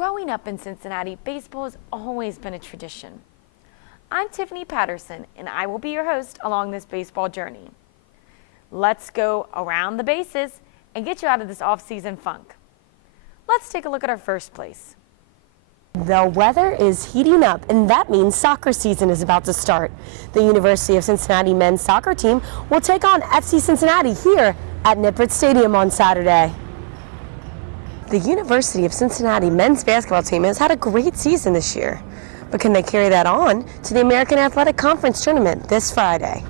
Growing up in Cincinnati, baseball has always been a tradition. I'm Tiffany Patterson, and I will be your host along this baseball journey. Let's go around the bases and get you out of this off-season funk. Let's take a look at our first place. The weather is heating up, and that means soccer season is about to start. The University of Cincinnati men's soccer team will take on FC Cincinnati here at Nippert Stadium on Saturday. The University of Cincinnati men's basketball team has had a great season this year, but can they carry that on to the American Athletic Conference tournament this Friday?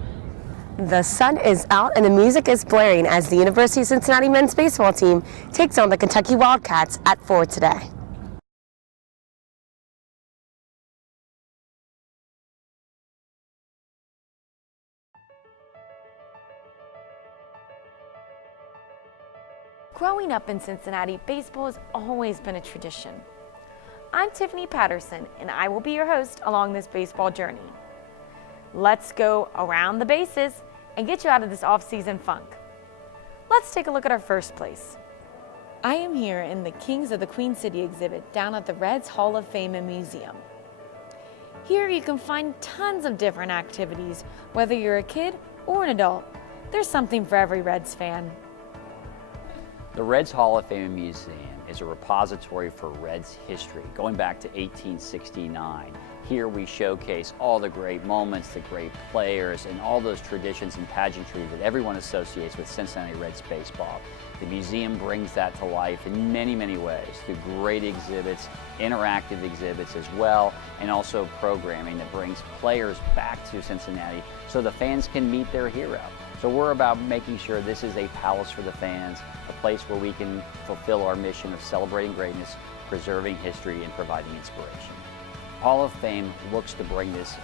The sun is out and the music is blaring as the University of Cincinnati men's baseball team takes on the Kentucky Wildcats at 4 today. Growing up in Cincinnati, baseball has always been a tradition. I'm Tiffany Patterson, and I will be your host along this baseball journey. Let's go around the bases and get you out of this off-season funk. Let's take a look at our first place. I am here in the Kings of the Queen City exhibit down at the Reds Hall of Fame and Museum. Here you can find tons of different activities, whether you're a kid or an adult. There's something for every Reds fan. The Reds Hall of Fame and Museum is a repository for Reds history, going back to 1869. Here we showcase all the great moments, the great players, and all those traditions and pageantry that everyone associates with Cincinnati Reds baseball. The museum brings that to life in many, many ways, through great exhibits, interactive exhibits as well, and also programming that brings players back to Cincinnati so the fans can meet their hero. So we're about making sure this is a palace for the fans, a place where we can fulfill our mission of celebrating greatness, preserving history, and providing inspiration. Hall of Fame looks to bring this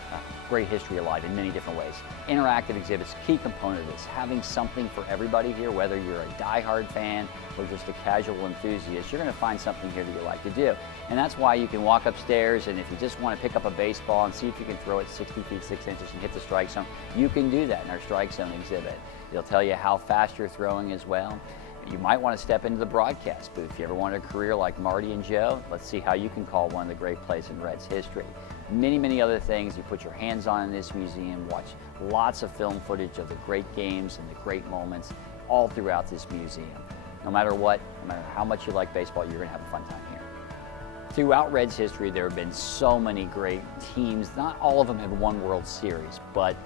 great history alive in many different ways. Interactive exhibits, key component of this, having something for everybody here, whether you're a die-hard fan or just a casual enthusiast, you're going to find something here that you like to do. And that's why you can walk upstairs, and if you just want to pick up a baseball and see if you can throw it 60 feet 6 inches and hit the strike zone, you can do that in our strike zone exhibit. It'll tell you how fast you're throwing as well. You might want to step into the broadcast booth. If you ever wanted a career like Marty and Joe, let's see how you can call one of the great plays in Reds history. Many, many other things you put your hands on in this museum. Watch lots of film footage of the great games and the great moments all throughout this museum. No matter what, no matter how much you like baseball, you're going to have a fun time here. Throughout Reds history, there have been so many great teams. Not all of them have won World Series, but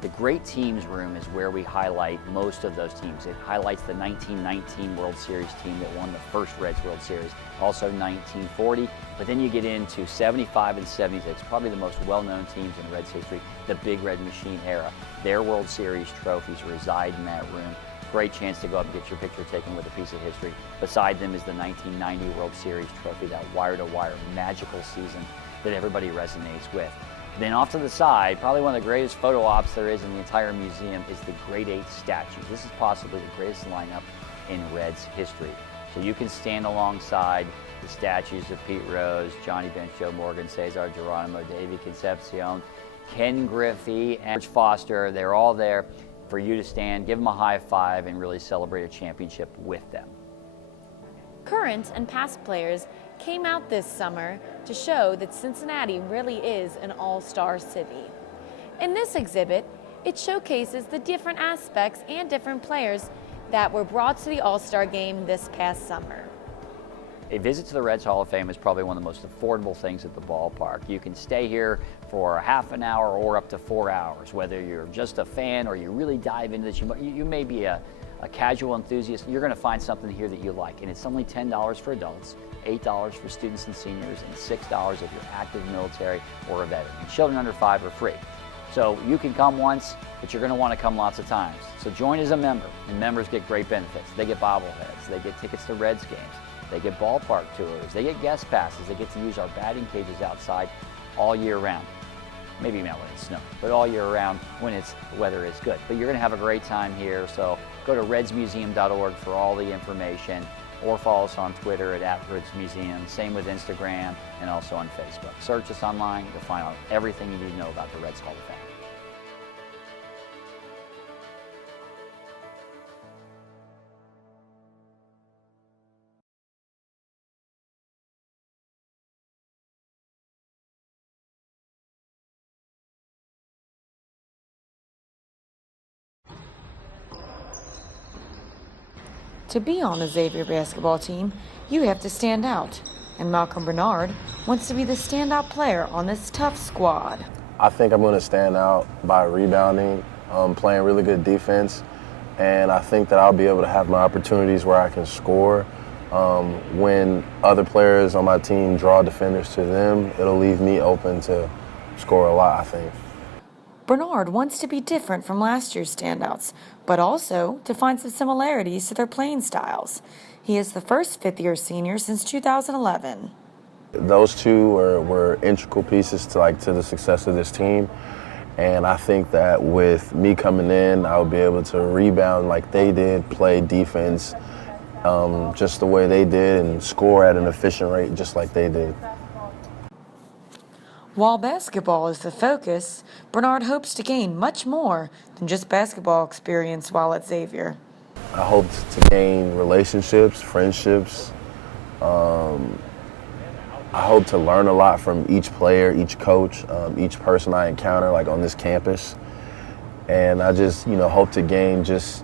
the Great Teams room is where we highlight most of those teams. It highlights the 1919 World Series team that won the first Reds World Series, also 1940, but then you get into 75 and 76, probably the most well-known teams in Reds history, the Big Red Machine era. Their World Series trophies reside in that room. Great chance to go up and get your picture taken with a piece of history. Beside them is the 1990 World Series trophy, that wire-to-wire magical season that everybody resonates with. Then off to the side, probably one of the greatest photo ops there is in the entire museum is the Great 8 statues. This is possibly the greatest lineup in Reds history. So you can stand alongside the statues of Pete Rose, Johnny Bench, Joe Morgan, Cesar Geronimo, Davey Concepcion, Ken Griffey, and George Foster. They're all there for you to stand, give them a high five, and really celebrate a championship with them. Current and past players came out this summer to show that Cincinnati really is an all-star city. In this exhibit, it showcases the different aspects and different players that were brought to the All-Star game this past summer. A visit to the Reds Hall of Fame is probably one of the most affordable things at the ballpark. You can stay here for a half an hour or up to 4 hours, whether you're just a fan or you really dive into this. You may be a casual enthusiast. You're going to find something here that you like, and it's only $10 for adults, $8 for students and seniors, and $6 if you're active military or a veteran. And children under 5 are free. So you can come once, but you're going to want to come lots of times. So join as a member, and members get great benefits. They get bobbleheads, they get tickets to Reds games, they get ballpark tours, they get guest passes, they get to use our batting cages outside all year round. Maybe not when it's snow, but all year round when the weather is good. But you're going to have a great time here, so go to redsmuseum.org for all the information, or follow us on Twitter at @RedsMuseum, same with Instagram, and also on Facebook. Search us online to find out everything you need to know about the Reds Hall of Fame. To be on the Xavier basketball team, you have to stand out. And Malcolm Bernard wants to be the standout player on this tough squad. I think I'm going to stand out by rebounding, playing really good defense, and I think that I'll be able to have my opportunities where I can score. When other players on my team draw defenders to them, it'll leave me open to score a lot, I think. Bernard wants to be different from last year's standouts, but also to find some similarities to their playing styles. He is the first fifth-year senior since 2011. Those two were integral pieces to the success of this team, and I think that with me coming in, I'll be able to rebound like they did, play defense just the way they did, and score at an efficient rate just like they did. While basketball is the focus, Bernard hopes to gain much more than just basketball experience while at Xavier. I hope to gain relationships, friendships. I hope to learn a lot from each player, each coach, each person I encounter on this campus. And I just, hope to gain just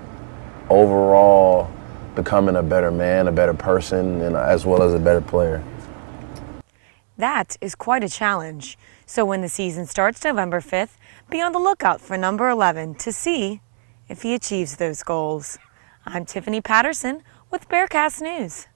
overall becoming a better man, a better person, and as well as a better player. That is quite a challenge. So when the season starts November 5th, be on the lookout for number 11 to see if he achieves those goals. I'm Tiffany Patterson with Bearcast News.